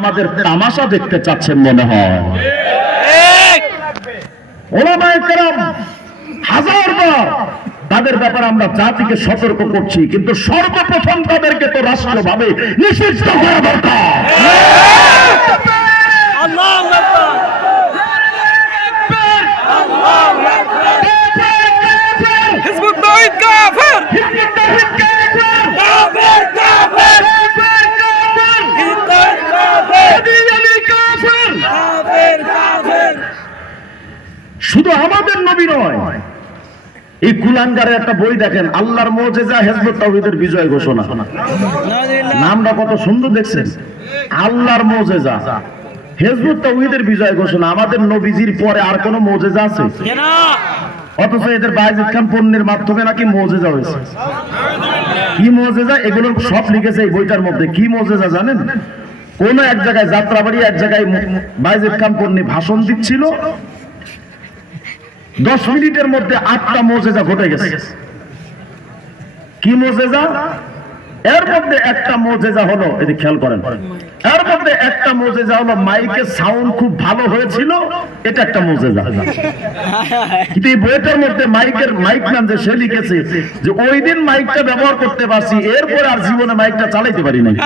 আমাদের তামাশা দেখতে চাচ্ছেন মনে হয়। ওলামায়ে কেরাম হাজারবার তাদের ব্যাপারে আমরা জাতিকে সতর্ক করছি, কিন্তু সর্বপ্রথম তাদেরকে তো রাষ্ট্রভাবে নিষিদ্ধ করা দরকার। শুধু আমাদের নবী নয়, এই কুলাঙ্গারের একটা বই দেখেন, আল্লাহর মুজিজা হিজবুত তাওহীদের বিজয় ঘোষণা। নামটা কত সুন্দর দেখছেন, আল্লাহর মুজিজা হিজবুত তাওহীদের বিজয় ঘোষণা। আমাদের নবীজির পরে আর কোন মুজিজা আছে? অথচ এদের বায়েজিদ খান পণ্যের মাধ্যমে নাকি মুজিজা হয়েছে। কি মুজিজা? এগুলো সব লিখেছে এই বইটার মধ্যে। কি মুজিজা জানেন? কোন এক জায়গায় যাত্রাবাড়ি, এক জায়গায় বায়েজিদ খান পণ্য ভাষণ দিচ্ছিল, 10 মিনিটের মধ্যে 8টা মুজিজা ঘটে গেছে। কি মুজিজা? এর মধ্যে একটা মুজিজা হলো, এদিকে খেয়াল করেন, এর মধ্যে একটা মুজিজা হলো মাইকের সাউন্ড খুব ভালো হয়েছিল, এটা একটা মুজিজা। কিন্তু এই বইটার মধ্যে মাইক নাম যে সে লিখেছে যে ওই দিন মাইকটা ব্যবহার করতে পারছি, এরপর আর জীবনে মাইকটা চালাইতে পারি নাই।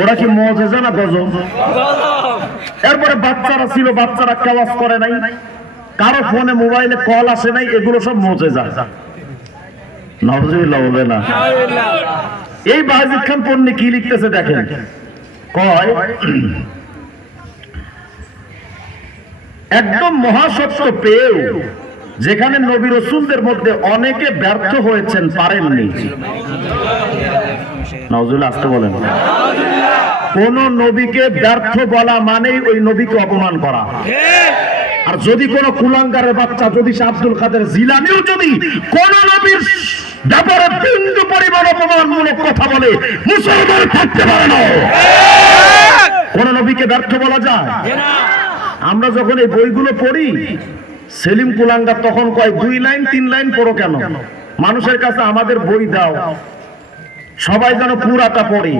ওরা কি মুজিজা না গজব? এরপরে বাচ্চারা ছিল, বাচ্চারা ক্লাস করে নাই, কারো ফোনে মোবাইলে কল আসে নাই, এগুলো সব মুজিজা। নাউজুবিল্লাহ বলে না। এই বায়েজিদ খান পন্নী কি লিখতেছে দেখেন, কয় একদম মহাসত্য পেয়েও যেখানে নবী রাসূলদের মধ্যে অনেকে ব্যর্থ হয়েছেন, পারেননি। নাউজুবিল্লাহ আসতে বলেন। কোন নবীকে ব্যর্থ বলা মানেই ওই নবীকে অপমান করা। আর যদি কোন কুলাঙ্গারের বাচ্চা, যদি আব্দুল কাদের জিলানীও যদি কোন নবীর ব্যাপারে বিন্দু পরিমাণ অপমানমূলক কথা বলে, মুসলমান থাকতে পারে না। কোন নবীকে ব্যর্থ বলা যায়? আমরা যখন এই বইগুলো পড়ি, সেলিম কুলাঙ্গার তখন কয় 2 লাইন 3 লাইন পড়ো কেন? মানুষের কাছে আমাদের বই দাও, সবাই যেন পুরাটা পড়ে।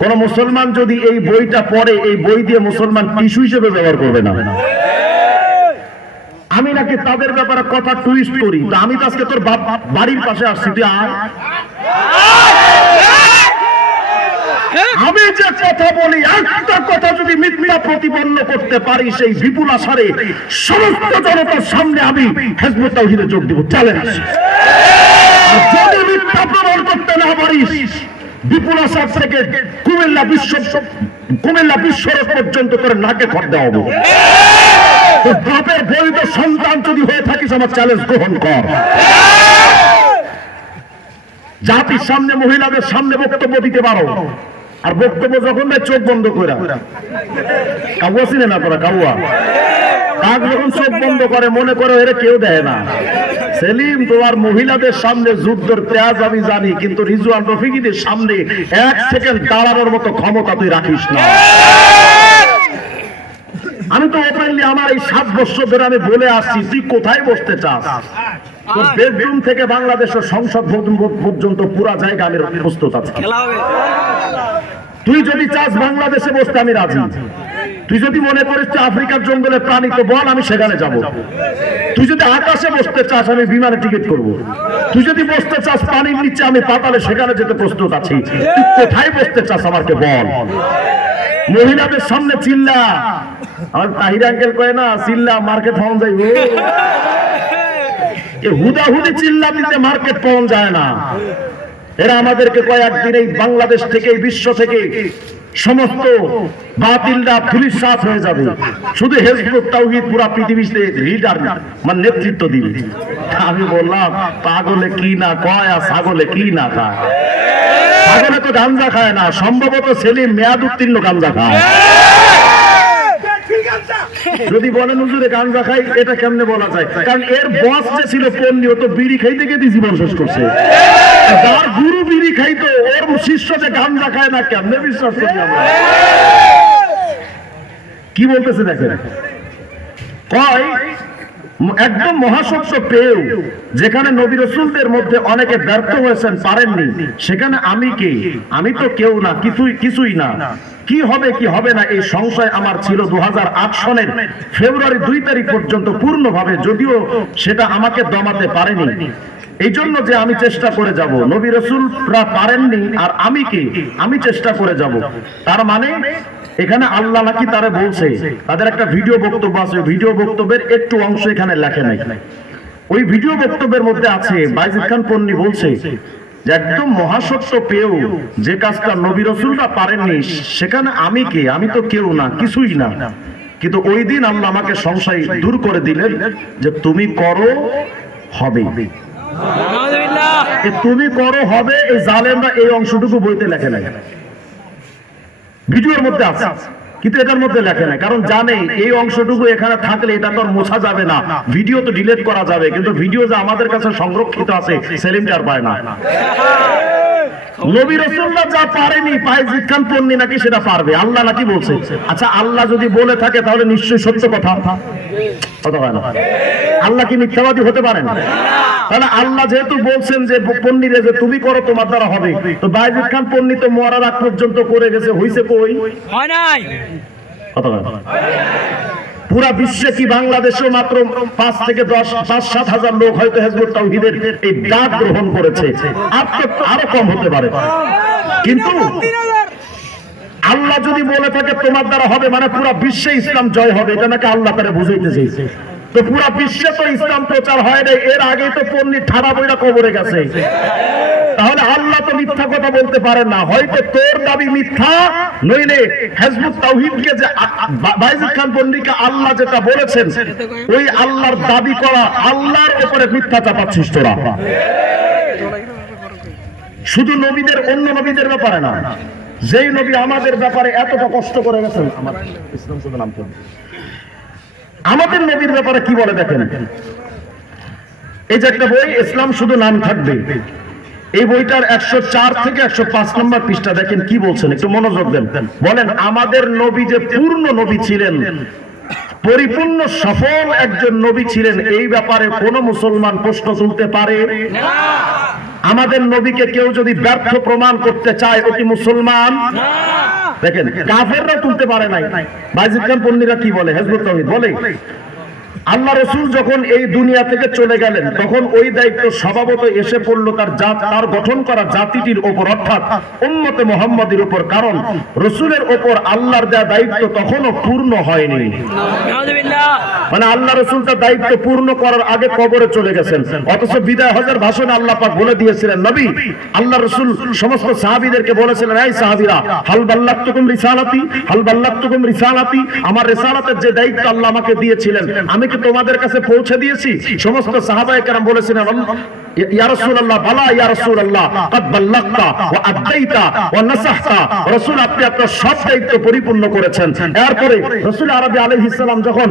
কোন মুসলমান যদি এই বইটা পড়ে, এই বই দিয়ে মুসলমান টিস্যু হিসেবে ব্যবহার করবে না। আমি নাকি তাদের ব্যাপারে কথা টুইস্ট করি, তো আমি তো আজকে তোর বাড়ির পাশে আসছি, তুই আয়। আমি যে কথা বলি, একটা কথা যদি মিথ্যা প্রতিপন্ন করতে পারি, সেই বিপুল আশারে সমস্ত জনতার সামনে আমি হিজবুত তাওহীদে যোগ দিব, চ্যালেঞ্জ। যদি মিথ্যা প্রমাণ করতে না পারিস, বিপুল আশার থেকে কুমিল্লা বিশ্বরোড পর্যন্ত করে নাকে খড় দেওয়া হবে। বাপের বৈধ সন্তান যদি হয়ে থাকিস, আমার চ্যালেঞ্জ গ্রহণ কর। জাতির সামনে, মহিলাদের সামনে বক্তব্য দিতে পারো, আর বক্তব্য যখন চোখ বন্ধ করে, কাউয়া চিনে না তোরা, কাউয়া কাক যখন চোখ বন্ধ করে মনে করো এরা কেউ দেয় না। সেলিম, তোমার মহিলাদের সামনে যুদ্ধের তেজ আমি জানি, কিন্তু রিজওয়ান রফিকীদের সামনে 1 সেকেন্ড দাঁড়ানোর মতো ক্ষমতা তুই রাখিস না। আমি তো ওপেনলি আমার এই 7 বছর ধরে আমি বলে আসছি, তুই কোথায় বসতে চাস? তোর বেডরুম থেকে বাংলাদেশের সংসদ ভবন পর্যন্ত পুরা জায়গা আমি প্রস্তুত আছি। তুই যদি চাস বাংলাদেশে বসতে, আমি রাজি। তুই যদি মনে করিস আফ্রিকার জঙ্গলে প্রাণী, তো বল, আমি সেখানে যাব। তুই যদি আকাশে বসতে চাস, আমি বিমানে টিকিট করব। তুই যদি বসতে চাস পানির নিচে, আমি পাতালে সেখানে যেতে প্রস্তুত আছি। তুই কোথায় বসতে চাস আমাকে বল। মহিলাদের সামনে চিল্লা, আমার তাহির আঙ্কেল কয় না, চিল্লা মার্কেট পাওয়া যায়। হুদাহুদি চিল্লা দিতে মার্কেট পাওয়া যায় না। এরা আমাদেরকে কয় একদিন এই বাংলাদেশ থেকে, এই বিশ্ব থেকে সমস্ত বাতিলরা ধূলিসাৎ হয়ে যাবে, শুধু হিজবুত তাওহীদ পুরা পৃথিবীতে লিডার মানে নেতৃত্ব দিবে। আমি বললাম, পাগলে কি না কয় আর ছাগলে কি না খায়। ছাগলে তো গাঞ্জা খায় না, সম্ভবত সেলিম মেয়াদ উত্তীর্ণ গাঞ্জা খায়। যদি বলেন হুজুরে গাঞ্জা খাই, এটা কেমনে বলা যায়? কারণ এর বস যে ছিল পন্নী, ও তো বিড়ি খাইতে গিয়ে জীবন শেষ করছে। যার গুরু বিড়ি খাইতো, ওর শিষ্য যে গাঞ্জা খায় না, কেমনে বিশ্বাস করি আমরা? কি বলতেছে দেখেন, কয় একদম মহাসত্য পেয়েও যেখানে নবী রাসূলদের মধ্যে অনেকে ব্যর্থ হয়েছেন, পারেননি, সেখানে আমি কে? আমি তো কেউ না, কিছুই না। কি হবে কি হবে না এই সংশয় আমার ছিল 2008 সনের ফেব্রুয়ারি 2 তারিখ পর্যন্ত পূর্ণভাবে, যদিও সেটা আমাকে দমাতে পারেনি। এই জন্য যে আমি চেষ্টা করে যাব, নবী রাসূলরা পারেননি আর আমি কে? আমি চেষ্টা করে যাব। তার মানে এখানে আল্লাহ নাকি তারা বলছে, তাদের একটা ভিডিও বক্তব্য আছে, ভিডিও বক্তব্যের একটু অংশ এখানে লেখা নাই। ওই ভিডিও বক্তব্যের মধ্যে আছে বাইজিদ খান পন্নী বলছে যে একদম মহাসত্য পেয়েও যে কাজটা নবী রাসূলরা পারেননি, সেখানে আমি কে? আমি তো কেউ না, কিছুই না। কিন্তু ওই দিন আল্লাহ আমাকে সংশয় দূর করে দিলেন যে তুমি করো হবে, তুমি করো হবে। এই জালেমরা এই অংশটুকু বইতে লেখে নাই, ভিডিওর মধ্যে আছে, কিন্তু এটার মধ্যে লেখে নাই। কারণ জানে এই অংশটুকু এখানে থাকলে এটা তো মোছা যাবে না, ভিডিও তো ডিলিট করা যাবে, কিন্তু ভিডিও যে আমাদের কাছে সংরক্ষিত আছে সেলিমটা আর পায় না। নবী রাসূলরা যা পারেনি বাইজিদ খান পন্নী নাকি সেটা পারবে, আল্লাহ নাকি বলছে। আচ্ছা, আল্লাহ যদি বলে থাকে তাহলে নিশ্চয়ই সত্য কথা, কথা হয় না? আল্লাহ কি মিথ্যাবাদী হতে পারেন? তাহলে আল্লাহ যেহেতু বলছেন যে পন্নীরে যে তুমি করো তোমার দ্বারা হবে, তো বাইজিদ খান পন্নী তো মরার আগ পর্যন্ত করে গেছে, হইছে কই? হয় নাই। কথা হয় না? পুরা বিশ্বে কি বাংলাদেশেও মাত্র 5 থেকে 10-7 হাজার লোক হয়তো হিজবুত তাওহীদের এই ডাক গ্রহণ করেছে, আরো কম হতে পারে। কিন্তু আল্লাহ যদি বলে থাকে তোমার দ্বারা হবে, মানে পুরা বিশ্বে ইসলাম জয় হবে, এটা নাকি আল্লাহ তারা বুঝাইতে চাইছে। তো পুরা বিশ্বে তো ইসলাম প্রচার হয় নাই, এর আগে তো পন্নী ঠাড়া বইরা কবরে গেছে। তাহলে আল্লাহ তো মিথ্যা কথা বলতে পারেন না, হয়তো তোর দাবি মিথ্যা, নইলে হিজবুত তাওহীদকে যে বাইজিদ খান পন্নীকে আল্লাহ যেটা বলেছেন ওই আল্লাহর দাবি করা, আল্লাহর উপরে মিথ্যা চাপাচ্ছিস তোরা। শুধু নবীদের, অন্য নবীদের ব্যাপারে না, যেই নবী আমাদের ব্যাপারে এতটা কষ্ট করে গেছেন, আমাদের নবীর ব্যাপারে কি বলে দেখেন। এই যে একটা বই ইসলাম শুধু নাম থাকবে, এই বইটার 104 থেকে 105 নম্বর পৃষ্ঠা দেখেন কি বলছেন, একটু মনোযোগ দেন। বলেন আমাদের নবী যে পূর্ণ নবী ছিলেন, পরিপূর্ণ সফল একজন নবী ছিলেন, এই ব্যাপারে কোন মুসলমান প্রশ্ন তুলতে পারে না। আমাদের নবীকে কেউ যদি ব্যর্থ প্রমাণ করতে চায়, ও কি মুসলমান? দেখেন কাফেররা তুলতে পারে নাই। বাইজিদ খান পন্নীরা কি বলে, হিজবুত তাওহীদ বলে আল্লাহ রাসূল যখন এই দুনিয়া থেকে চলে গেলেন, তখন ওই দায়িত্ব স্বভাবত এসে পড়লো তার গঠন করা জাতিটির উপর, অর্থাৎ উম্মতে মুহাম্মাদের উপর। কারণ রাসূলের উপর আল্লাহর দেয়া দায়িত্ব তখনও পূর্ণ হয়নি। মানে আল্লাহ রাসূল তার দায়িত্ব পূর্ণ করার আগে কবরে চলে গেছেন। অথচ বিদায় হজের ভাষণে আল্লাহ পাক বলে দিয়েছিলেন, নবী আল্লাহ রাসূল সমস্ত সাহাবীদেরকে বলেছিলেন, এই সাহাবীরা, হাল বাল্লাগতুকুম রিসালাতি, হাল বাল্লাগতুকুম রিসালাতি, আমার রিসালাতের যে দায়িত্ব আল্লাহ আমাকে দিয়েছিলেন আমি কি তোমাদের কাছে পৌঁছে দিয়েছি? সমস্ত সাহাবায়ে কেরাম বলেছিলেন, ইয়া রাসূলুল্লাহ, বালা ইয়া রাসূলুল্লাহ, কদ বাল্লাগতা ওয়া আদাইতা ওয়া নাসাহতা। রাসূল আপনি আপনার সব দায়িত্ব পরিপূর্ণ করেছেন। এরপরে রাসূল আরবি আলাইহিস সালাম যখন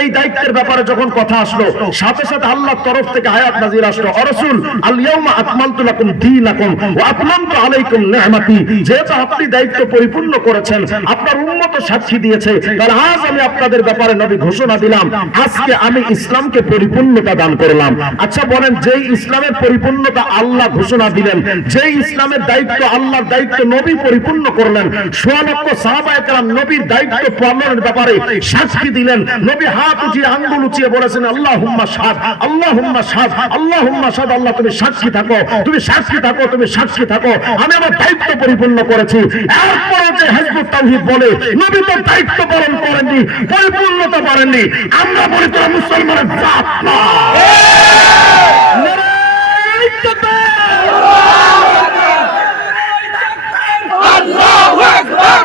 এই দায়িত্বের ব্যাপারে যখন কথা আসলো, সাথে সাথে আল্লাহর তরফ থেকে আয়াত নাযিল আসলো, ও রাসূল আল ইয়াউমা আকমালতু লাকুম দীনাকুম ওয়া আতমামতু আলাইকুম নি'মাতি। যেহেতু আপনি দায়িত্ব পরিপূর্ণ করেছেন, আপনার উম্মত সাক্ষী দিয়েছে, তাহলে আজ আমি আপনাদের ব্যাপারে নবী ঘোষণা দিলাম, আজকে আমি ইসলামকে পরিপূর্ণতা দান করলাম। আচ্ছা বলেন, যেই ইসলামের পরিপূর্ণতা আল্লাহ ঘোষণা দিলেন, যেই ইসলামের দায়িত্ব আল্লাহর দায়িত্ব নবী পরিপূর্ণ করলেন, সোয়া লক্ষ সাহাবায়ে কেরাম নবীর দায়িত্ব পালনের ব্যাপারে সাক্ষী দিলেন। নবী হাত উঠিয়ে আঙ্গুল উঠিয়ে বলেছেন, আল্লাহুম্মা শাহাদ, আল্লাহুম্মা শাহাদ, আল্লাহুম্মা শাহাদ। আল্লাহ তুমি সাক্ষী থাকো, তুমি সাক্ষী থাকো, তুমি সাক্ষী থাকো, আমি আমার দায়িত্ব পরিপূর্ণ করেছি। এরপরে যে হিজবুত তাওহীদ বলে নবী তো দায়িত্ব পালন করেননি, পরিপূর্ণতা পারেননি, আমরা বলি তোরা মুসলমানের জাত না। আল্লাহু আকবার।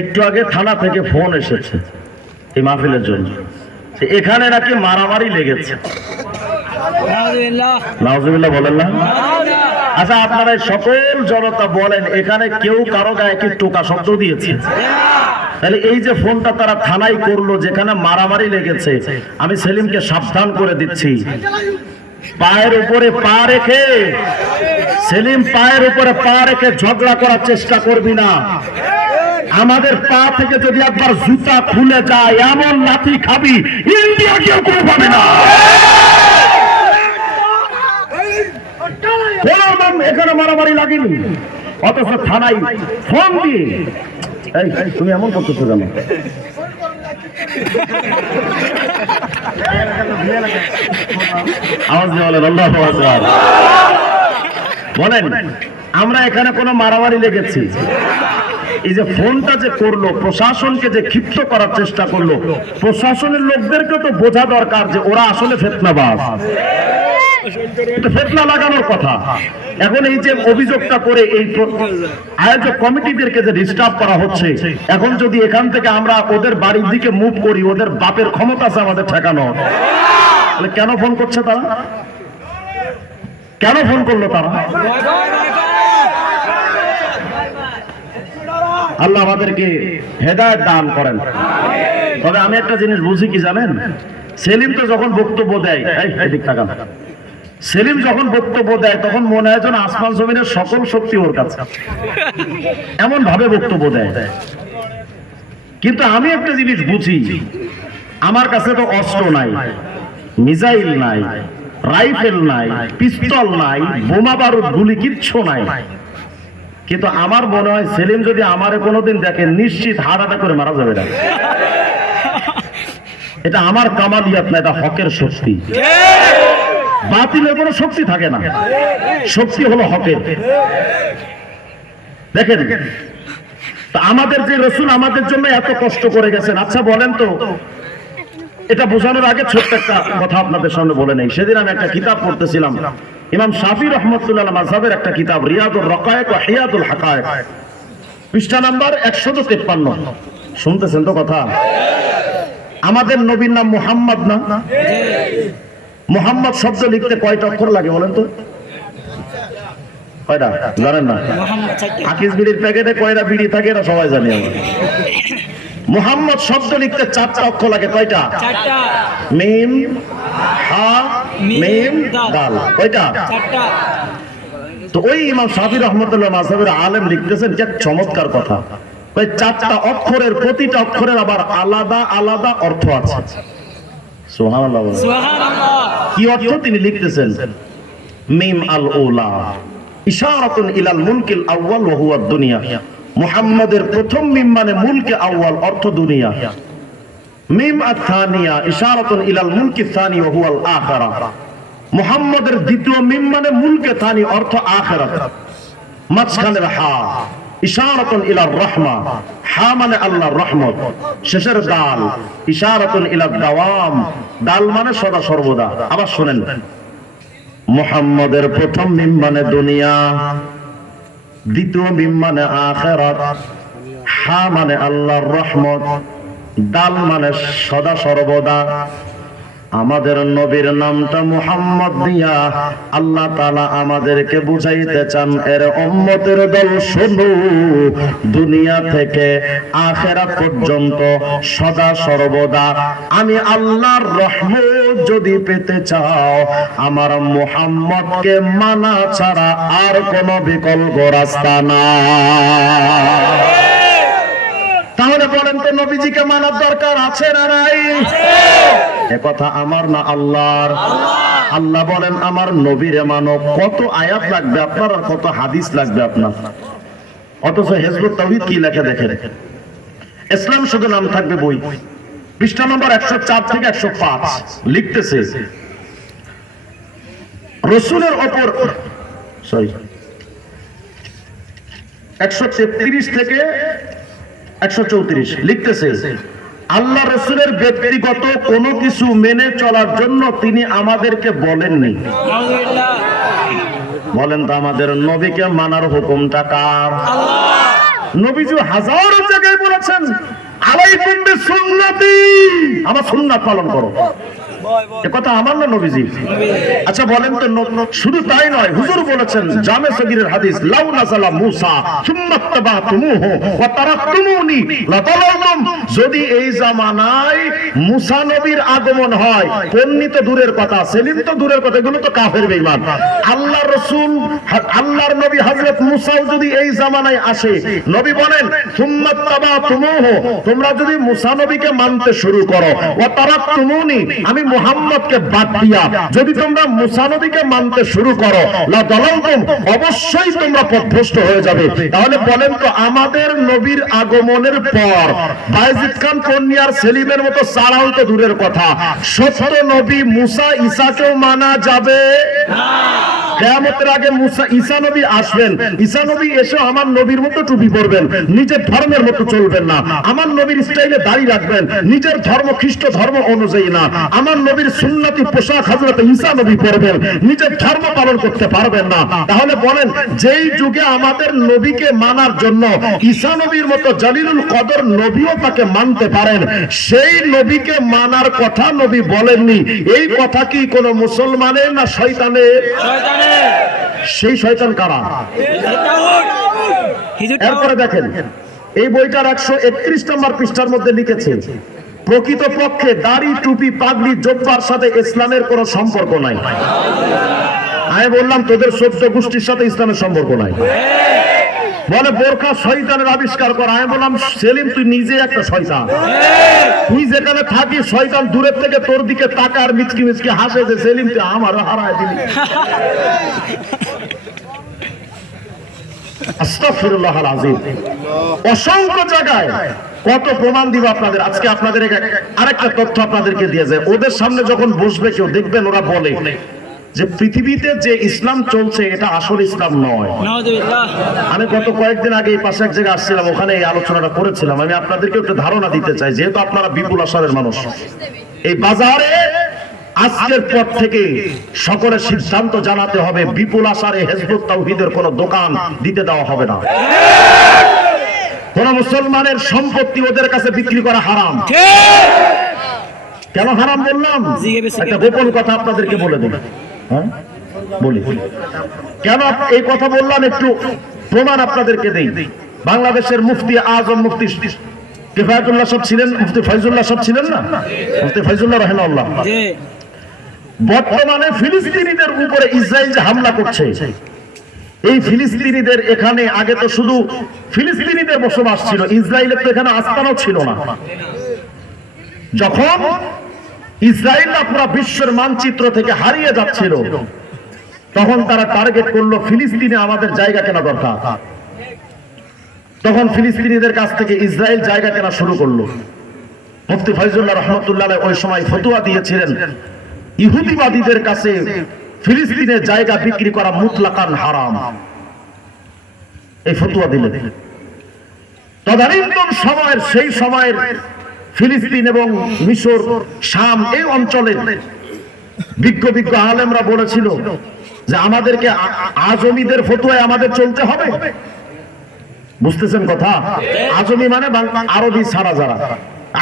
একটু আগে থানা থেকে ফোন এসেছে এই মাহফিলের জন্য, এখানে নাকি মারামারি লেগেছে। নাউজুবিল্লাহ বলেন না? আচ্ছা আপনারা সকল জনতা বলেন, এখানে কেউ কারো গায়ে কি টোকা শব্দ দিয়েছে? তাহলে এই যে ফোনটা তারা থানায় করলো যেখানে মারামারি লেগেছে, আমি সেলিমকে সাবধান করে দিচ্ছি, পায়ের উপরে পা রেখে, সেলিম পায়ের উপরে পা রেখে ঝগড়া করার চেষ্টা করবি না। আমাদের পা থেকে যদি একবার জুতা খুলে যায় এমন লাথি খাবি ইন্ডিয়া কেউ কেউ পাবে না। এখানে মারামারি লাগেনি, অথচ থানায় ফোন দিয়ে তুমি এমন করতেছো কেন? আওয়াজ দিয়ে বলেন আল্লাহু আকবার। বলেন আমরা এখানে কোনো মারামারি লেগেছি? এই যে ফোনটা যে করলো, প্রশাসনকে যে ক্ষিপ্ত করার চেষ্টা করলো, প্রশাসনের লোকদেরকে তো বোঝা দরকার যে ওরা আসলে ফিতনাবাজ, ফিতনা লাগানোর কথা। এখন এই যে অভিযোগটা করে এই আয়োজক কমিটিদেরকে যে ডিস্টার্ব করা হচ্ছে, এখন যদি এখান থেকে আমরা ওদের বাড়ির দিকে মুভ করি, ওদের বাপের ক্ষমতা আছে আমাদের ঠেকানো। তাহলে কেন ফোন করছে তারা? কেন ফোন করলো তারা? আল্লাহ আমাদেরকে হেদায়েত দান করেন। তবে আমি একটা জিনিস বুঝি কি জানেন, সেলিম তো যখন বক্তব্য দেয়, এদিক তাকান, সেলিম যখন বক্তব্য দেয় তখন মনে হয় যেন আসমান জমিনের সকল শক্তি ওর কাছে, এমন ভাবে বক্তব্য দেয়। কিন্তু আমি একটা জিনিস বুঝি, আমার কাছে তো অস্ত্র নাই, মিসাইল নাই, রাইফেল নাই, পিস্তল নাই, বোমা বারুদ গুলি কিচ্ছু নাই, কিন্তু আমার মনে হয় সেলিম যদি আমারে কোনোদিন দেখে নিশ্চিত হার্ট অ্যাটাক করে মারা যাবে না। এটা আমার কামালিয়াত না, এটা হকের শক্তি। বাতিলের কোনো শক্তি থাকে না, শক্তি হলো হকের। দেখেন তো আমাদের যে রাসূল আমাদের জন্য এত কষ্ট করে গেছেন, আচ্ছা বলেন তো, এটা বোঝানোর আগে ছোট্ট একটা কথা আপনাদের সামনে বলে নেই। সেদিন আমি একটা কিতাব পড়তেছিলাম, ইমাম শাফি রাহমাতুল্লাহ মাযহাবের একটা কিতাব, রিয়াদুর রাকায়েক ওয়া হিয়াতুল হাকায়েক, পৃষ্ঠা নাম্বার 153। শুনতেছেন তো কথা? আমাদের নবীর নাম মুহাম্মদ না? মুহাম্মদ শব্দ লিখতে কয়টা অক্ষর লাগে বলেন তো? কয়টা জানেন না? আকিস বিড়ির প্যাকেটে কয়টা বিড়ি থাকে এটা সবাই জানি আমরা। মুহাম্মদ শব্দ লিখতে 4টা অক্ষর লাগে, কয়টা? মিম হা মিম দাল, কয়টা? তো ওই ইমাম শাফি রাহমাতুল্লাহ মাযহাবের আলেম লিখতেছেন যে চমৎকার কথা, ওই 4টা অক্ষরের প্রতিটা অক্ষরের আবার আলাদা আলাদা অর্থ আছে। সুবহানাল্লাহ, সুবহানাল্লাহ। কি অর্থ তিনি লিখতেছেন? মিম আল উলা ইশারাতুন ইলাল মুলকিল আউয়াল ওয়া হুয়া দুনিয়া। মুহাম্মাদের প্রথম মিম মানে মুলকে আউয়াল, অর্থ দুনিয়া। মিম আত-থানিয়া ইশারাতুন ইলাল মুলকি সানি ওয়া হুয়াল আখিরা। মুহাম্মাদের দ্বিতীয় মিম মানে মুলকে থানি, অর্থ আখিরাত। মাঝখানের হা ইশারাতুন ইলার রাহমা, হা মানে আল্লাহর রহমত। শেষের দাল ইশারাতুন ইলাদ দাওয়াম, দাল মানে সদা সর্বদা। আবার শুনেন, মুহাম্মাদের প্রথম মিম মানে দুনিয়া, দ্বিতীয় মিম মানে আখিরাত, হা মানে আল্লাহর রহমত, দাল মানে সদা সর্বদা। আমাদের নবীর নামটা মুহাম্মদ দিয়া আল্লাহ তাআলা আমাদেরকে বুঝাইতে চান, এর উম্মতের দল শোনো, দুনিয়া থেকে আখিরাত পর্যন্ত সদা সর্বদা আমি আল্লাহর রহমত যদি পেতে চাও, আমার মুহাম্মদকে মানা ছাড়া আর কোনো বিকল্প রাস্তা নাই। তাহলে বলেন তো, নবীজিকে মানার দরকার আছে না নাই? এ কথা আমার না আল্লাহর। আল্লাহ বলেন আমার নবীরে মানো। কত আয়াত লাগবে আপনার আর কত হাদিস লাগবে আপনার, অথচ হিজবুত তাওহীদ কি লেখে দেখেন, ইসলাম শুধু নাম থাকবে বই, পৃষ্ঠা নম্বর 104 থেকে 105 লিখতেছে, রাসূলের উপর 133 থেকে 134 লিখতেছে, আল্লাহ রাসূলের ব্যক্তিগত কোনো কিছু মেনে চলার জন্য তিনি আমাদেরকে বলেননি। বলেন তো আমাদের নবীকে মানার হুকুমটা কার? নবীজি হাজারো জায়গায় বলেছেন, আলাইকুম বিসুন্নতি, আমার সুন্নাত পালন করো। এ কথা আমার না নবীজি? আচ্ছা বলেন তো, শুধু তাই নয়, হুজুর বলেছেন জামে সগীরের হাদিস, লাউ নাযালা মূসা সুম্মা তাবাতুমুহু ওয়া তারাকতুমুনি লাদালালতুম। যদি এই জামানায় মূসা নবীর আগমন হয়, পন্নী তো দূরের কথা, সেলিম তো দূরের কথা, এগুলো তো কাফের বেঈমান। আল্লাহর রাসূল, আল্লাহর নবী হযরত মূসাও যদি এই জামানায় আসে, নবী বলেন সুম্মা তাবাতুমুহু, তোমরা যদি মূসা নবীকে মানতে শুরু করো, ওয়া তারাকতুমুনি, আমি মুহাম্মদকে বাদ দিয়া যদি তোমরা মূসা নবীকে মানতে শুরু করো, লাদালালতুম, অবশ্যই তোমরা পথভ্রষ্ট হয়ে যাবে। তাহলে বলেন তো, আমাদের নবীর আগমনের পর বায়জিদ খান পন্নী আর সেলিমের মতো ছাড়াও তো দূরের কথা, সত্য নবী মূসা ঈসাকেও মানা যাবে না। কিয়ামতের আগে মূসা ঈসা নবী আসবেন, ঈসা নবী এসে আমার নবীর মতো টুপি পরবেন, নিজের ধর্মের মতো চলবেন না, আমার নবীর স্টাইলে দাড়ি রাখবেন, নিজের ধর্ম খ্রিস্ট ধর্ম অনুযায়ী না, আমার নবীর সুন্নতি পোশাক হযরত ঈসা নবী পরবেন, নিজের ধর্ম পালন করতে পারবেন না। তাহলে বলেন, যেই যুগে আমাদের নবীকে মানার জন্য ঈসা নবীর মতো জালিলুল কদর নবীও তাকে মানতে পারেন, সেই নবীকে মানার কথা নবী বলেননি। এই কথা কি কোন মুসলমানের না শয়তানের? সেই শয়তান কারা? এরপরে দেখেন, এই বইটার 131 নম্বর পৃষ্ঠার মধ্যে লিখেছে, প্রকৃতপক্ষে দাড়ি টুপি পাগড়ি জোব্বার সাথে ইসলামের কোনো সম্পর্ক নাই। আমি বললাম তোদের 14 গোষ্ঠীর সাথে ইসলামের সম্পর্ক নাই। বলে বোরকা শয়তানের আবিষ্কার করা। আমি বললাম সেলিম, তুই নিজে একটা শয়তান। তুই যেখানে থাকিস শয়তান দূরের থেকে তোর দিকে তাকা আর মিচকি মিচকি হাসে যে সেলিম তুই আমারও হারায় দিলি। আস্তাগফিরুল্লাহল আযীম। অসংখ্য জায়গায় কত প্রমাণ দিব আপনাদের। আজকে আপনাদের আরেকটা তথ্য আপনাদেরকে দিয়ে যায়, ওদের সামনে যখন বসবে কেউ দেখবেন ওরা বলে যে পৃথিবীতে যে ইসলাম চলছে এটা আসল ইসলাম নয়। আমি গত কয়েকদিন আগে এই পাশে এক জায়গায় আসছিলাম, ওখানে এই আলোচনাটা করেছিলাম। আমি আপনাদেরকে একটু ধারণা দিতে চাই, যেহেতু আপনারা বিপুল আশারের মানুষ, এই বাজারে আজকের পর থেকে সকলের সিদ্ধান্ত জানাতে হবে, বিপুল আশারে হিজবুত তাওহীদের কোনো দোকান দিতে দেওয়া হবে না। কোন মুসলমানের সম্পত্তি ওদের কাছে বিক্রি করা হারাম। কেন হারাম বললাম? একটা গোপন কথা আপনাদেরকে বলে দিই। হ্যাঁ বলি, কেন এই কথা বললাম একটু প্রমাণ আপনাদেরকে দেই। বাংলাদেশের মুফতি আজম মুফতি কিফায়াতুল্লাহ সব ছিলেন, মুফতি ফয়জুল্লাহ সব ছিলেন না, মুফতি ফয়জুল্লাহ রাহিমাহুল্লাহ। বর্তমানে ফিলিস্তিনিদের উপরে ইসরায়েল যে হামলা করছে, এই ফিলিস্তিনিদের এখানে আগে তো শুধু ফিলিস্তিনিদের বসবাস ছিল, ইসরায়েলের তো এখানে আস্তানাও ছিল না। যখন ইসরায়েলরা পুরো বিশ্বের মানচিত্র থেকে হারিয়ে যাচ্ছিল, তখন তারা টার্গেট করলো ফিলিস্তিনে আমাদের জায়গা কেনা দরকার। তখন ফিলিস্তিনিদের কাছ থেকে ইসরায়েল জায়গা কেনা শুরু করলো। মুফতি ফয়জুল্লাহ রাহমাতুল্লাহ আলাইহি ওই সময় ফতোয়া দিয়েছিলেন, ইহুদিবাদীদের কাছে ফিলিস্তিনের জায়গা বিক্রি করা মুতলাকান হারাম। এই ফতোয়া দিলেন। তদানীন্তন সময়ের, সেই সময়ের ফিলিস্তিন এবং মিশর, শাম এই অঞ্চলের বিজ্ঞ বিজ্ঞ আলেমরা বলেছিল যে আমাদেরকে আজমিদের ফতোয়ায় আমাদের চলতে হবে। বুঝতেছেন কথা? আজমি মানে আরবি ছাড়া যারা,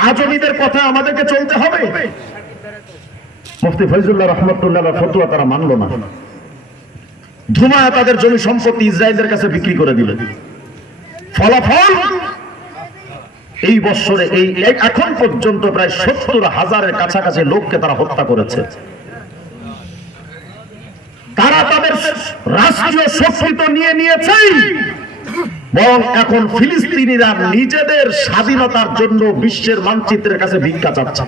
আজমিদের কথা আমাদেরকে চলতে হবে। মুফতি ফয়জুল্লাহ রাহমাতুল্লাহ ফতোয়া তারা মানলো না, ধুমায় তাদের জমি সম্পত্তি ইসরায়েলের কাছে বিক্রি করে দিলেন। ফলাফল এই বছরে এই এখন পর্যন্ত প্রায় 70,000-এর কাছাকাছি লোককে তারা হত্যা করেছে। তারা তাদের রাষ্ট্রীয় শক্তি তো নিয়ে নিয়েছে, বরং এখন ফিলিস্তিনিরা নিজেদের স্বাধীনতার জন্য বিশ্বের মানচিত্রের কাছে ভিক্ষা চাচ্ছে।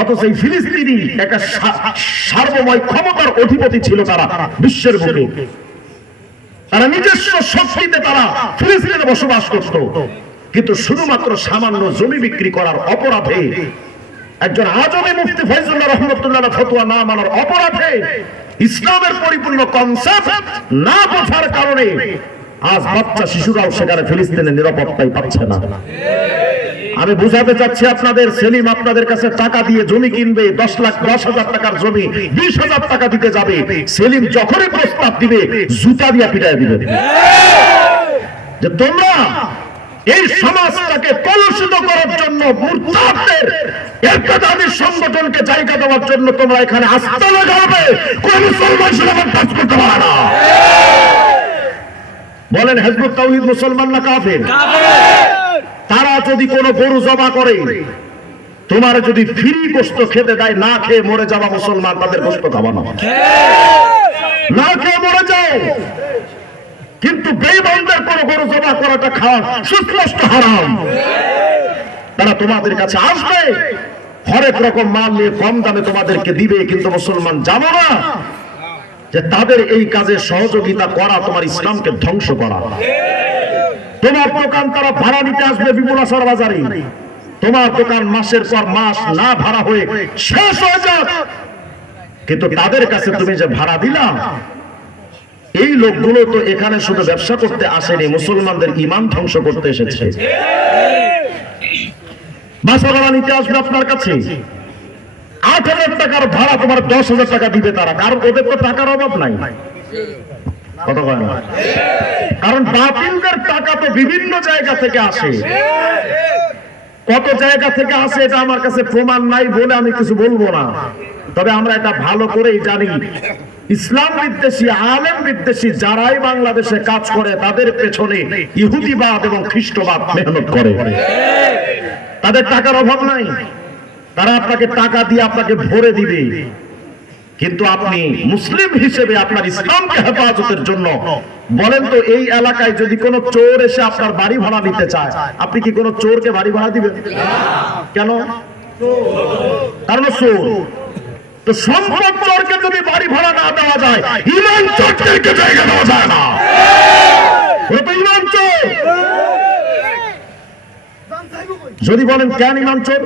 অথচ এই ফিলিস্তিনি একটা সার্বময় ক্ষমতার অধিপতি ছিল তারা বিশ্বের বুকে। তারা নিজস্ব শক্তিতে তারা ফিলিস্তিনে বসবাস করত, কিন্তু শুধুমাত্র সামান্য জমি বিক্রি করার অপরাধে, একজন আজমি মুফতি ফয়জুল্লাহ রাহমাতুল্লাহ ফতোয়া না মানার অপরাধে, ইসলামের পরিপূর্ণ কনসেপ্ট না বোঝার কারণে আজ বাচ্চা শিশুরাও সেখানে ফিলিস্তিনের নিরাপত্তাই পাচ্ছে না। আমি বুঝাতে চাচ্ছি আপনাদের, সেলিম আপনাদের কাছে টাকা দিয়ে জমি কিনবে, 10,00,000 টাকার জমি 20,000 টাকা দিতে যাবে, সেলিম যখনই প্রস্তাব দিবে জুতা দিয়ে পিটায় দিবে যে তোমরা এই সমাজটাকে কলুষিত করার জন্য মুরতাদদের ইরতিদাদি সংগঠনকে জায়গা দেওয়ার জন্য তোমরা এখানে আস্থা লাগাবে, কোন মুসলমান সেরকম কাজ করতে পারে না। বলেন হিজবুত তাওহীদ মুসলমান না কাফের? তারা যদি কোনো গরু জবা করে, তোমার যদি ফ্রি গোশত খেতে দেয়, না খেয়ে মরে যাওয়া মুসলমান, তাদের গোশত খাওয়া না, না খেয়ে মরে যাও। কিন্তু বেঈমানদের কোনো গরু জবা করাটা খাওয়া সুস্পষ্ট হারাম। তারা তোমাদের কাছে আসবে, হরেক রকম মাল নিয়ে কম দামে তোমাদেরকে দিবে, কিন্তু মুসলমান জানো না যে তাদের এই কাজে সহযোগিতা করা তোমার ইসলামকে ধ্বংস করা। তোমার দোকান তারা ভাড়া নিতে আসবে বিপুলাসর বাজারে, তোমার দোকান মাসের পর মাস না ভাড়া হয়ে শেষ হয়ে যাক, কিন্তু তাদের কাছে তুমি যে ভাড়া দিলা, এই লোকগুলো তো এখানে শুধু ব্যবসা করতে আসেনি, মুসলমানদের ঈমান ধ্বংস করতে এসেছে। বাসা ভাড়া নিতে আসবে আপনার কাছে, 8,000 টাকার ভাড়া তোমার 10,000 টাকা দিবে তারা, কারণ ওদের তো টাকার অভাব নাই। কথা বলে না, কারণ বাতিলদের টাকা তো বিভিন্ন জায়গা থেকে আসে। কত জায়গা থেকে আসে এটা আমার কাছে প্রমাণ নাই বলে আমি কিছু বলবো না, তবে আমরা এটা ভালো করেই জানি, ইসলাম বিদ্বেষী, আলেম বিদ্বেষী যারাই বাংলাদেশে কাজ করে, তাদের পেছনে ইহুদিবাদ এবং খ্রিস্টবাদ মেহনত করে। তাদের টাকার অভাব নাই, তারা আপনাকে টাকা দিয়ে আপনাকে ভরে দিবে, কিন্তু আপনি মুসলিম হিসেবে আপনার ইসলামকে হেফাজতের জন্য বলেন তো, এই এলাকায় যদি কোনো চোর এসে আপনার বাড়ি ভাড়া নিতে চায়, আপনি কি কোনো চোরকে বাড়ি ভাড়া দিবেন? কেন? কারণ চোর। তো সম্পদ চোরকে যদি বাড়ি ভাড়া না দেওয়া যায়, ঈমান চোরকে জায়গা দেওয়া যায় না। ওরা তো ঈমান চোর। যদি বলেন কেন ঈমান চোর,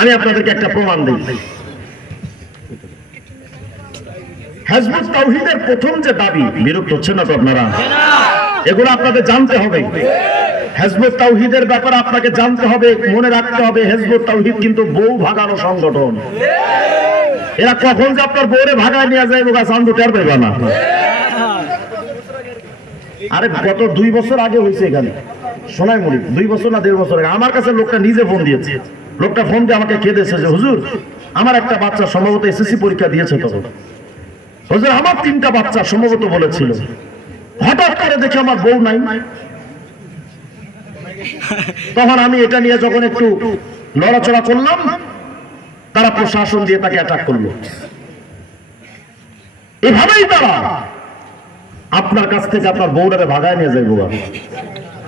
আমি আপনাদেরকে একটা প্রমাণ দিই। হিজবুত তাওহীদের প্রথম যে দাবি, বিরক্ত হচ্ছেন না তো আপনারা? এগুলো আপনাদের জানতে হবে। হিজবুত তাওহীদের ব্যাপারে আপনাকে জানতে হবে, মনে রাখতে হবে, হিজবুত তাওহীদ কিন্তু বউ ভাগানো সংগঠন। এরা কখন যে আপনার বউরে ভাগায় নিয়ে যায় বোকা চান্দু টের পাবে না। আরে গত 2 বছর আগে হয়েছে এখানে সোনাইমুড়ি, 2 বছর না 1.5 বছর আগে আমার কাছে লোকটা নিজে ফোন দিয়েছে। লোকটা ফোন দিয়ে আমাকে কেঁদেছে যে হুজুর, আমার একটা বাচ্চা সম্ভবত এসএসসি পরীক্ষা দিয়েছে, তখন হুজুর আমার 3টা বাচ্চা সম্ভবত বলেছিল, হঠাৎ করে দেখি আমার বউ নাই। তখন আমি এটা নিয়ে যখন একটু লড়াচড়া করলাম, তারা প্রশাসন দিয়ে তাকে অ্যাটাক করলো। এভাবেই তারা আপনার কাছ থেকে আপনার বউটাকে ভাগায় নিয়ে যাইব।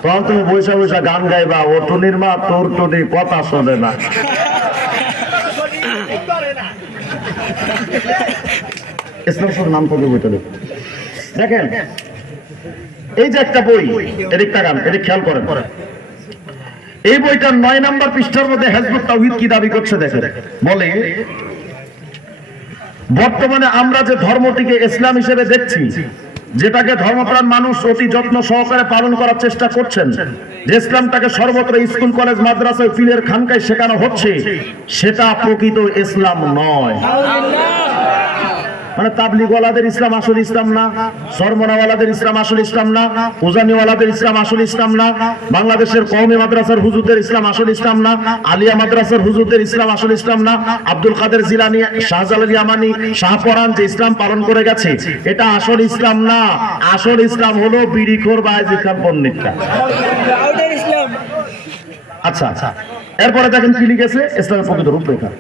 তখন তুমি বৈশা বৈশা গান গাইবা, ও টুনির মা তোর টুনি কথা শোনে না। নাম করে বইটা দেখেন, এই যে একটা বই, এদিক তাকান, এদিক খেয়াল করেন। এই বইটার 9 নম্বর পৃষ্ঠার মধ্যে হিজবুত তাওহীদ কি দাবি করছে দেখেন। বলে, বর্তমানে আমরা যে ধর্মটিকে ইসলাম হিসেবে দেখছি, যেটাকে ধর্মপ্রাণ মানুষ অতি যত্ন সহকারে পালন করার চেষ্টা করছেন, যে ইসলামটাকে সর্বত্র স্কুল কলেজ মাদ্রাসায় পীরের খানকায় শেখানো হচ্ছে, সেটা প্রকৃত ইসলাম নয়। মানে তাবলিগওয়ালাদের ইসলাম আসল ইসলাম না, সরমনাওয়ালাদের ইসলাম আসল ইসলাম না, উজানিওয়ালাদের ইসলাম আসল ইসলাম না, বাংলাদেশের কওমি মাদ্রাসার হুজুরদের ইসলাম আসল ইসলাম না, আলিয়া মাদ্রাসার হুজুরদের ইসলাম আসল ইসলাম না, আব্দুল কাদের জিলানী, শাহজালাল ইয়ামানি, শাহপরান যে ইসলাম পালন করে গেছে, এটা আসল ইসলাম না। আসল ইসলাম হলো বিড়িখোর বায়েজ ইসলাম পণ্ডিতটা। আচ্ছা আচ্ছা, এরপরে দেখেন কি লিখেছে ইসলামের প্রকৃত রূপরেখা।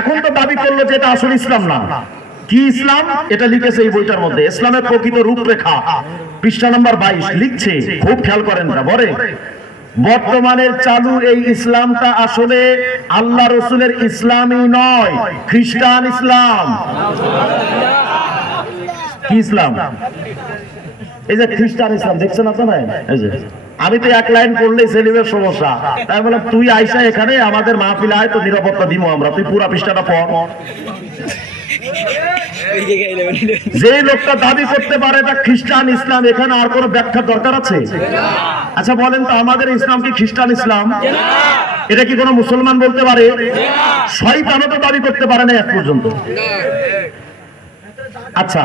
এখন তো দাবি করলো যে এটা আসল ইসলাম না, কি ইসলাম এটা লিখেছে এই বইটার মধ্যে। ইসলামের প্রকৃত রূপরেখা পৃষ্ঠা নম্বর 22 লিখছে, খুব খেয়াল করেন না, বলে বর্তমানের চালু এই ইসলামটা আসলে আল্লাহ রসুলের ইসলামই নয়, খ্রিস্টান ইসলাম। কি ইসলাম? এই যে খ্রিস্টান ইসলাম দেখছেন আপনারা, এই যে আমি তো 1 লাইন পড়লেই ছেলেমেয়ের সমস্যা, তাই বললাম তুই আইসা এখানে আমাদের মাহফিলে আয়, তো নিরাপত্তা দিব আমরা, তুই পুরা পৃষ্ঠাটা পড়। যে লোকটা দাবি করতে পারে এটা খ্রিস্টান ইসলাম, এখানে আর কোনো ব্যাখ্যা দরকার আছে? আচ্ছা বলেন তো, আমাদের ইসলাম কি খ্রিস্টান ইসলাম? এটা কি কোনো মুসলমান বলতে পারে? শয়তানও তো দাবি করতে পারে না এক পর্যন্ত। আচ্ছা,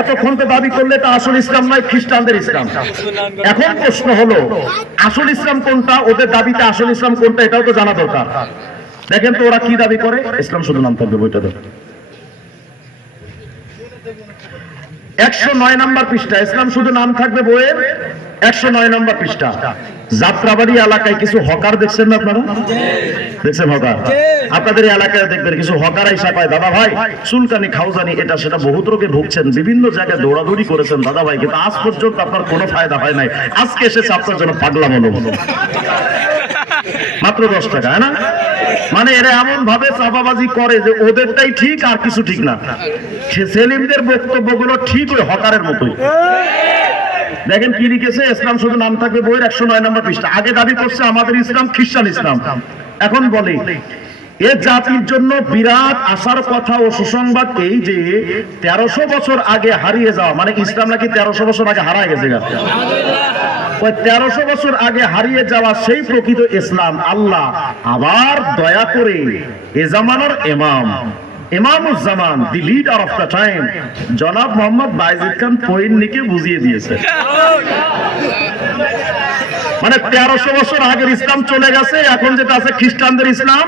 এতক্ষণ তো দাবি করলে এটা আসল ইসলাম নয়, খ্রিস্টানদের ইসলাম। এখন প্রশ্ন হলো আসল ইসলাম কোনটা, ওদের দাবিতে আসল ইসলাম কোনটা এটাও তো জানা দরকার। দেখেন তো ওরা কি দাবি করে। ইসলাম শুধু নাম থাকবে বইটা দেখেন 109 নম্বর পৃষ্ঠা, ইসলাম শুধু নাম থাকবে বইয়ের 109 নম্বর পৃষ্ঠা। যাত্রাবাড়ি এলাকায় কিছু হকার দেখছেন না আপনারা? দেখছেন হকার? আপনাদের এলাকায় দেখবেন কিছু হকার আইসা পায়, দাদা ভাই চুলকানি খাউজানি এটা সেটা বহুত রোগে ভুগছেন, বিভিন্ন জায়গায় দৌড়াদৌড়ি করেছেন দাদা ভাই, কিন্তু আজ পর্যন্ত আপনার কোনো ফায়দা হয় নাই, আজকে এসেছে আপনার জন্য পাগলাম হলো মাত্র 10 টাকা, হ্যাঁ না? মানে এরা এমন ভাবে চাপাবাজি করে যে ওদেরটাই ঠিক আর কিছু ঠিক না। সেলিমদের বক্তব্যগুলো ঠিক ওই হকারের মতোই। দেখেন কি লিখেছে, ইসলাম শুধু নাম থাকবে বইয়ের 109 নম্বর পৃষ্ঠা। আগে দাবি করছে আমাদের ইসলাম খ্রিস্টান ইসলাম, এখন বলে এ জাতির জন্য বিরাট আশার কথা ও সুসংবাদ এই যে 1300 বছর আগে হারিয়ে যাওয়া, মানে ইসলাম নাকি 1300 বছর আগে হারায় গেছে। 1300 বছর আগে হারিয়ে যাওয়া সেই প্রকৃত ইসলাম আল্লাহ আবার দয়া করে এ জামানার ইমামুজ্জামান, দি লিডার অফ দ্য টাইম, জনাব মোহাম্মদ বাইজিদ খান ফয়িন্নিকে বুঝিয়ে দিয়েছে। মানে 1300 বছর আগের ইসলাম চলে গেছে, এখন যেটা আছে খ্রিস্টানদের ইসলাম,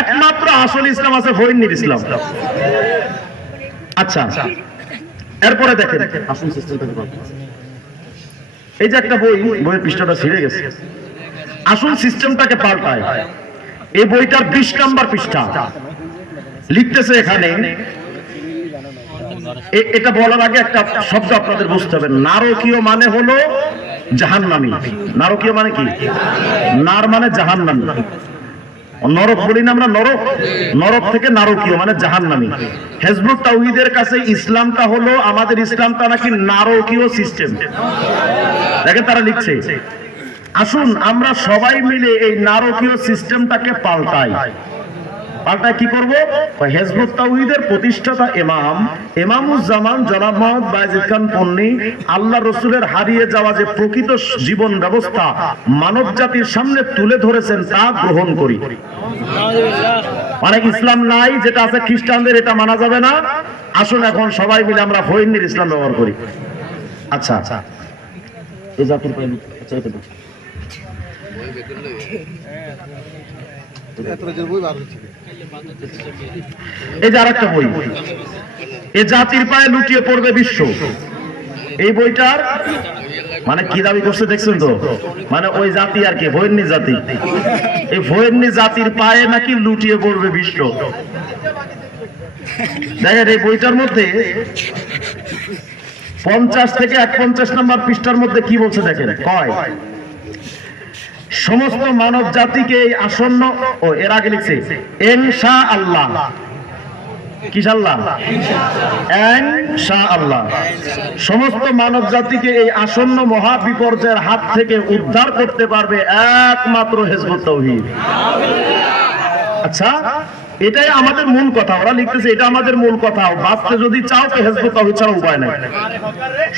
একমাত্র আসল ইসলাম আছে ফয়িন্নির ইসলাম। আচ্ছা, এরপরে দেখেন আসল সিস্টেমটা। এই যে একটা বইয়ের পৃষ্ঠাটা ছিঁড়ে গেছে, আসল সিস্টেমটাকে পাল্টায়। এই বইটার 20 নম্বর পৃষ্ঠা লিখতেছে এখানে, এটা বলার আগে একটা শব্দ আপনাদের বুঝতে হবে। নারকীয় মানে হলো জাহান্নামী। নারকীয় মানে কি? নার মানে জাহান্নামী, নরক বলি না আমরা, নরক, নরক থেকে নারকীয় মানে জাহান্নামী। হিজবুত তাওহীদের কাছে ইসলামটা হলো, আমাদের ইসলামটা নাকি নারকীয় সিস্টেম। দেখেন তারা লিখছে, আসুন আমরা সবাই মিলে এই নারকীয় সিস্টেমটাকে পাল্টাই। পাল্টায় কি করব? হিজবুত তাওহীদের প্রতিষ্ঠাতা ইমামুজ্জামান জনাব মোহাম্মদ বাইজিদ খান পন্নী আল্লাহ রসুলের হারিয়ে যাওয়া যে প্রকৃত জীবন ব্যবস্থা মানব জাতির সামনে তুলে ধরেছেন তা গ্রহণ করি। মানে ইসলাম নাই, যেটা আছে খ্রিস্টানদের, এটা মানা যাবে না। আসুন এখন সবাই মিলে আমরা ফয়িন্নির ইসলাম ব্যবহার করি। আচ্ছা আচ্ছা, এই জাতির এই যে আরেকটা বই, এ জাতির পায়ে লুটিয়ে পড়বে বিশ্ব। এই বইটার মানে কি দাবি করছে দেখছেন তো? মানে ওই জাতি আর কি, ফয়িন্নি জাতি, এই ফয়িন্নি জাতির পায়ে নাকি লুটিয়ে পড়বে বিশ্ব। দেখেন এই বইটার মধ্যে 50 থেকে 51 নম্বর পৃষ্ঠার মধ্যে কি বলছে দেখেন, কয় সমস্ত মানব জাতিকে এই আসন্ন, ও এর আগে লিখছে ইনশাআল্লাহ, কিসাল্লাহ, ইনশাআল্লাহ, সমস্ত মানব জাতিকে এই আসন্ন মহা বিপর্যয়ের হাত থেকে উদ্ধার করতে পারবে একমাত্র হিজবুত তাওহীদ। আচ্ছা, এটাই আমাদের মূল কথা। ওরা লিখতেছে এটা আমাদের মূল কথা, বাঁচতে যদি চাও তো হিজবুত তাওহীদ ছাড়া উপায় নাই।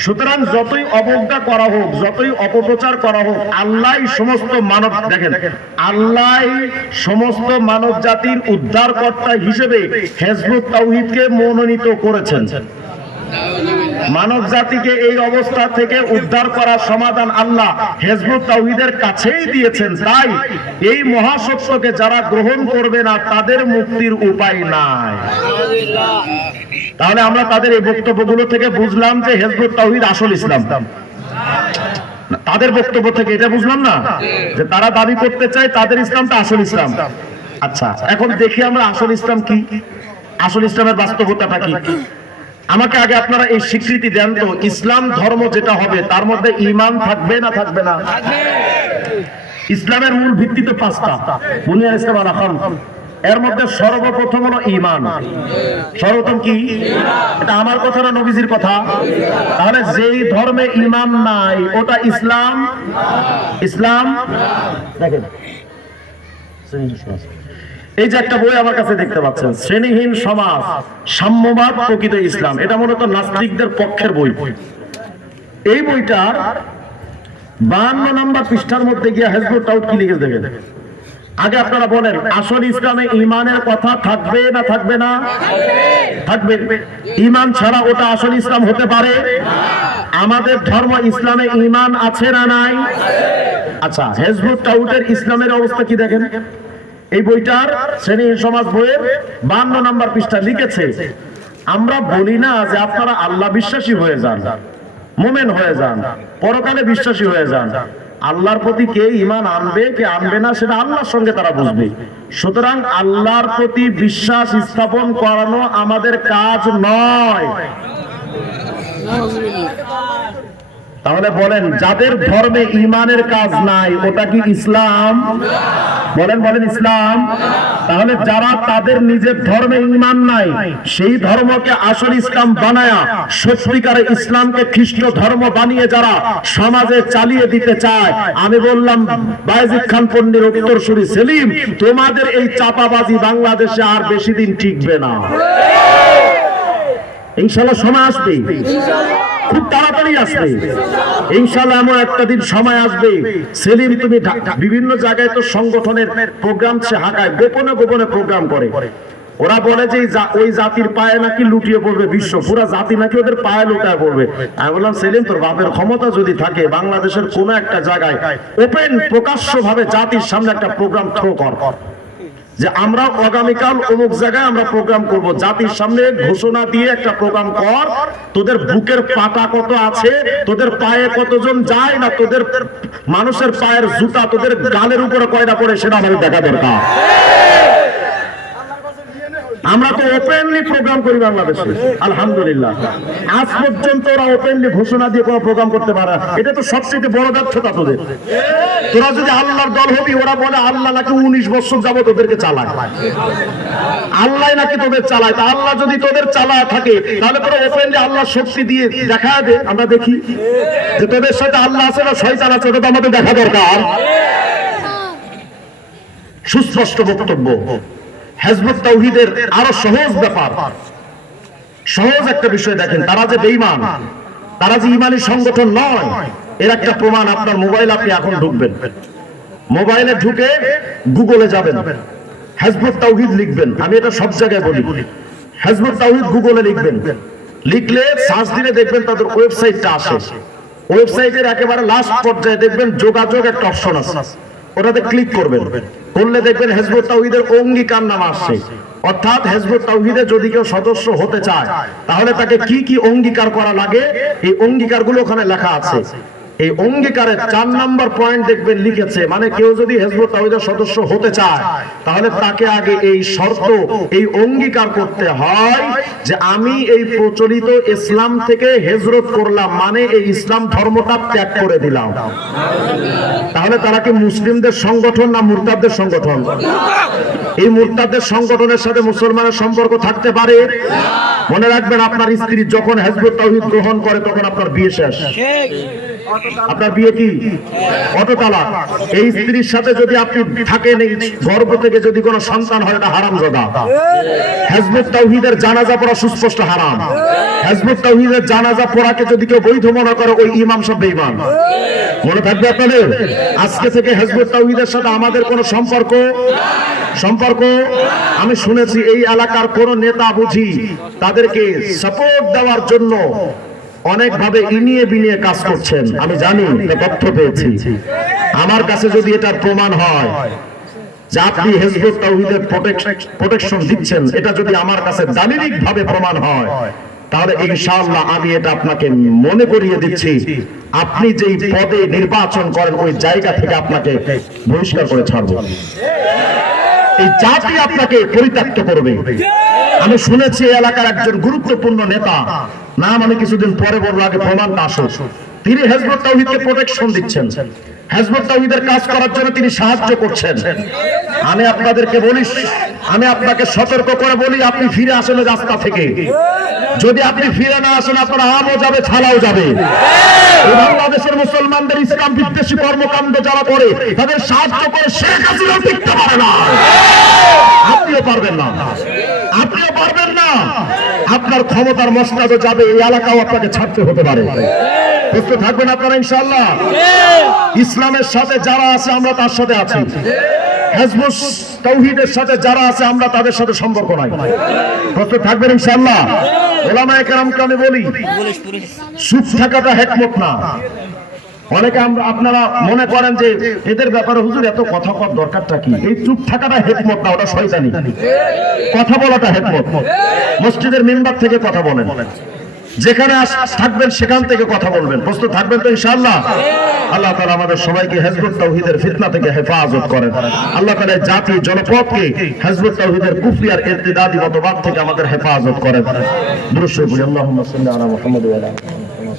সুতরাং যতই অবজ্ঞা করা হোক, যতই অপপ্রচার করা হোক, আল্লাহ সমস্ত মানব, দেখেন আল্লাহ সমস্ত মানব জাতির উদ্ধারকর্তা হিসেবে হিজবুত তাওহীদকে মনোনীত করেছেন। মানব জাতিকে এই অবস্থা থেকে উদ্ধার করার সমাধান আল্লাহ হিজবুত তাওহীদের কাছেই দিয়েছেন। তাই এই মহাসত্যকে যারা গ্রহণ করবে না তাদের মুক্তির উপায় নাই। তাহলে আমরা তাদের এই বক্তব্যগুলো থেকে বুঝলাম যে হিজবুত তাওহীদ আসল ইসলাম। তাদের বক্তব্য থেকে এটা বুঝলাম না যে তারা দাবি করতে চায় তাদের ইসলামটা আসল ইসলাম। আচ্ছা, এখন দেখি আমরা আসল ইসলাম কি, আসল ইসলামের বাস্তবতাটা কি। আমাকে আগে আপনারা এই স্বীকৃতি দেন তো, ইসলাম ধর্ম যেটা হবে তার মধ্যে ঈমান থাকবে না থাকবে না? ইসলামের মূল ভিত্তি তো 5টা, বুনিয়াদ ইসলাম আল আরকান। এর মধ্যে সর্বপ্রথম হলো ঈমান। সর্বপ্রথম কি? এটা আমার কথা না নবীজির কথা? তাহলে যেই ধর্মে ঈমান নাই ওটা ইসলাম। ইসলাম দেখেন, এই যে একটা বই আমার কাছে দেখতে পাচ্ছেন, শ্রেণীহীন সমাজ, সাম্যবাদ, প্রকৃত ইসলাম, এটা মূলত নাস্তিকদের পক্ষের বই। এই বইটার 52 নম্বর পৃষ্ঠার মধ্যে গিয়ে হিজবুত তাওহীদ কি লিখে দেখেন, আগে আপনারা বলেন, আসল ইসলামে ইমানের কথা থাকবে না থাকবে না? থাকবে। ইমান ছাড়া ওটা আসল ইসলাম হতে পারে? আমাদের ধর্ম ইসলামে ইমান আছে না নাই? আচ্ছা, হিজবুত তাওহীদের ইসলামের অবস্থা কি দেখেন। এই বইটার শ্রেণী সমাজ বইয়ের 52 নম্বর পৃষ্ঠা লিখেছে, আমরা বলি না যে আপনারা আল্লাহ বিশ্বাসী হয়ে যান, মুমিন হয়ে যান, পরকালে বিশ্বাসী হয়ে যান। আল্লাহর প্রতি কে ঈমান আনবে কে আনবে না সেটা আল্লাহর সঙ্গে তারা বুঝবে। সুতরাং আল্লাহর প্রতি বিশ্বাস স্থাপন করানো আমাদের কাজ নয়। তাহলে বলেন, যাদের ধর্মে ঈমানের কাজ নাই ওটা কি ইসলাম? বলেন বলেন ইসলাম? তাহলে যারা তাদের নিজের ধর্মে ঈমান নাই সেই ধর্মকে আসল ইসলাম বানায়া সত্যিকারে ইসলামকে খ্রিস্ট ধর্ম বানিয়ে যারা সমাজে চালিয়ে দিতে চায়, আমি বললাম বায়েজিদ খান পন্ডির উত্তরসূরি সেলিম, তোমাদের এই চাপাবাজি বাংলাদেশে আর বেশি দিন টিকবে না। ইনশাআল্লাহ সময় আসবে, খুব তাড়াতাড়ি আসবে ইনশাআল্লাহ। এমন একটা দিন সময় আসবে, সেলিম তুমি বিভিন্ন জায়গায় তো সংগঠনের প্রোগ্রাম সে হাঁকায়, গোপনে গোপনে প্রোগ্রাম করে। ওরা বলে যে ওই জাতির পায়ে নাকি লুটিয়ে পড়বে বিশ্ব, পুরো জাতি নাকি ওদের পায়ে লুটায় পড়বে। আমি বললাম, সেলিম তোর বাপের ক্ষমতা যদি থাকে বাংলাদেশের কোনো একটা জায়গায় ওপেন প্রকাশ্য ভাবে জাতির সামনে একটা প্রোগ্রাম থ্রো কর, যে আমরা আগামীকাল অমুক জায়গায় আমরা প্রোগ্রাম করব, জাতির সামনে ঘোষণা দিয়ে একটা প্রোগ্রাম কর। তোদের বুকের পাটা কত আছে, তোদের পায়ে কতজন যায় না, তোদের মানুষের পায়ের জুতা তোদের গালের উপরে কয়টা পড়ে সেটা আমাদের দেখা দরকার। আমরা তো ওপেনলি প্রোগ্রাম করি বাংলাদেশে, আলহামদুলিল্লাহ। আজ পর্যন্ত ওরা ওপেনলি ঘোষণা দিয়ে কোনো প্রোগ্রাম করতে পারে, এটা তো সবচেয়ে বড় ব্যর্থতা তোদের। তোরা যদি আল্লাহর দল হবি, ওরা বলে আল্লাহ নাকি 19 বছর যাবত তোদেরকে চালায়, আল্লাহ নাকি তোদের চালায়। তা আল্লাহ যদি তোদের চালায় থাকে তাহলে তোরা ওপেনলি আল্লাহর শক্তি দিয়ে দেখা দে, আমরা দেখি যে তোদের সাথে আল্লাহ আছে না শয়তান আছে, ওটা তো আমাদের দেখা দরকার। সুস্পষ্ট বক্তব্য। হিজবুত তাওহীদের আরো সহজ ব্যাপার, সহজ একটা বিষয় দেখেন, তারা যে বেঈমান, তারা যে ঈমানী সংগঠন নয় এর একটা প্রমাণ আপনার মোবাইল, আপনি এখন ঢুকবেন, মোবাইলে ঢুকে গুগলে যাবেন, হিজবুত তাওহীদ লিখবেন। আমি এটা সব জায়গায় বলি, হিজবুত তাওহীদ গুগলে লিখবেন, লিখলে সার্চ দিলে দেখবেন তাদের ওয়েবসাইটটা আসে। ওয়েবসাইটের একেবারে লাস্ট পর্যায়ে দেখবেন যোগাযোগ একটা অপশন আছে, ওটাতে ক্লিক করবেন, করলে দেখবেন হিজবুত তাওহীদের অঙ্গীকার নাম আসছে। অর্থাৎ হিজবুত তাওহীদে যদি কেউ সদস্য হতে চায় তাহলে তাকে কি কি অঙ্গীকার করা লাগে এই অঙ্গীকারগুলো ওখানে লেখা আছে। এই অঙ্গীকারের 4 নম্বর পয়েন্ট দেখবেন লিখেছে, মানে কেউ যদি হিজবুত তাওহীদের সদস্য হতে চায় তাহলে তাকে আগে এই শর্ত, এই অঙ্গীকার করতে হয় যে আমি এই প্রচলিত ইসলাম থেকে হিজরত করলাম, মানে এই ইসলাম ধর্মটা ত্যাগ করে দিলাম। তাহলে তারা কি মুসলিমদের সংগঠন না মুরতাদদের সংগঠন? এই মুরতাদদের সংগঠনের সাথে মুসলমানের সম্পর্ক থাকতে পারে? মনে রাখবেন, আপনার স্ত্রী যখন হিজবুত তাওহীদ গ্রহণ করে তখন আপনার বিয়ে শেষ। আপনার বিয়ে কি অটো তালাক। এই স্ত্রীর সাথে যদি আপনি থাকেন, এই গর্ভ থেকে যদি কোনো সন্তান হয় এটা হারামজাদা। হিজবুত তাওহীদের জানাজা পড়া সুস্পষ্ট হারাম। হিজবুত তাওহীদের জানাজা পড়াকে যদি কেউ বৈধ মনে করে ওই ইমাম সব বেঈমান। মনে থাকবে আপনাদের, আজকে থেকে হিজবুত তাওহীদের সাথে আমাদের কোনো সম্পর্ক আমি শুনেছি এই এলাকার কোন নেতা বুঝি তাদেরকে সাপোর্ট দেওয়ার জন্য অনেক ভাবে ইনিয়ে বিনিয়ে কাজ করছেন। আমি জানি, তথ্য পেয়েছি। আমার কাছে যদি এটার প্রমাণ হয় যে আপনি হিজবুত তাওহীদের প্রোটেকশন দিচ্ছেন, এটা যদি আমার কাছে দালিলিক ভাবে প্রমাণ হয় তাহলে ইনশাআল্লাহ আমি এটা আপনাকে মনে করিয়ে দিচ্ছি, আপনি যেই পদে নির্বাচন করেন ওই জায়গা থেকে আপনাকে বহিষ্কার করে ছাড়ব। এই জাতি আপনাকে পরিত্যক্ত করবে। আমি শুনেছি এলাকার একজন গুরুত্বপূর্ণ নেতা, নাম আমি কিছুদিন পরে বলবো, আগে প্রমাণটা আসুক, তিনি হিজবুত তাওহীদকে প্রোটেকশন দিচ্ছেন, হিজবুত তাওহীদের কাজ করার জন্য তিনি সাহায্য করছেন। আমি আপনাদেরকে বলি, আমি আপনাকে সতর্ক করে বলি, আপনি ফিরে আসেন রাস্তা থেকে। যদি আপনি ফিরে না আসেন আপনার আমও যাবে, ছালাও যাবে। বাংলাদেশের মুসলমানদের ইসলাম বিদ্বেষী কর্মকাণ্ড যারা করে তাদের সাহায্য করে শেখ হাসিনা টিকতে পারে না। আপনিও পারবেন না, আপনিও পারবেন না। আপনার ক্ষমতার মসনদে যাবে, এই এলাকাও আপনাকে ছাড়তে হতে পারে। প্রস্তুত থাকবেন আপনারা ইনশাআল্লাহ। ইসলামের সাথে যারা আছে আমরা তার সাথে আছি। হিজবুত তাওহীদের সাথে যারা আছে আমরা তাদের সাথে সম্পর্ক নাই। প্রস্তুত থাকবেন ইনশাআল্লাহ? ওলামায়ে কেরামকে আমি বলি, চুপ থাকাটা হিকমত না। অনেকে আপনারা মনে করেন যে এদের ব্যাপারে হুজুর এত কথা কওয়ার দরকারটা কি? এই চুপ থাকাটা হিকমত না, ওটা শয়তানি। কথা বলাটা হিকমত। মসজিদের মিম্বার থেকে কথা বলেন, যেখানে থাকবেন সেখান থেকে কথা বলবেন। প্রস্তুত থাকবেন তো ইনশাআল্লাহ? আল্লাহ তাআলা আমাদের সবাইকে হিজবুত তাওহীদের ফিতনা থেকে হেফাজত করেন। আল্লাহ তাআলা জাতি জনপদকে হিজবুত তাওহীদের কুফরি আর ইরতিদাদি মতবাদ থেকে আমাদের হেফাজত করেন। দুরূদ শরীফ, আল্লাহুম্মা সাল্লি আলা মুহাম্মাদ ওয়া আলা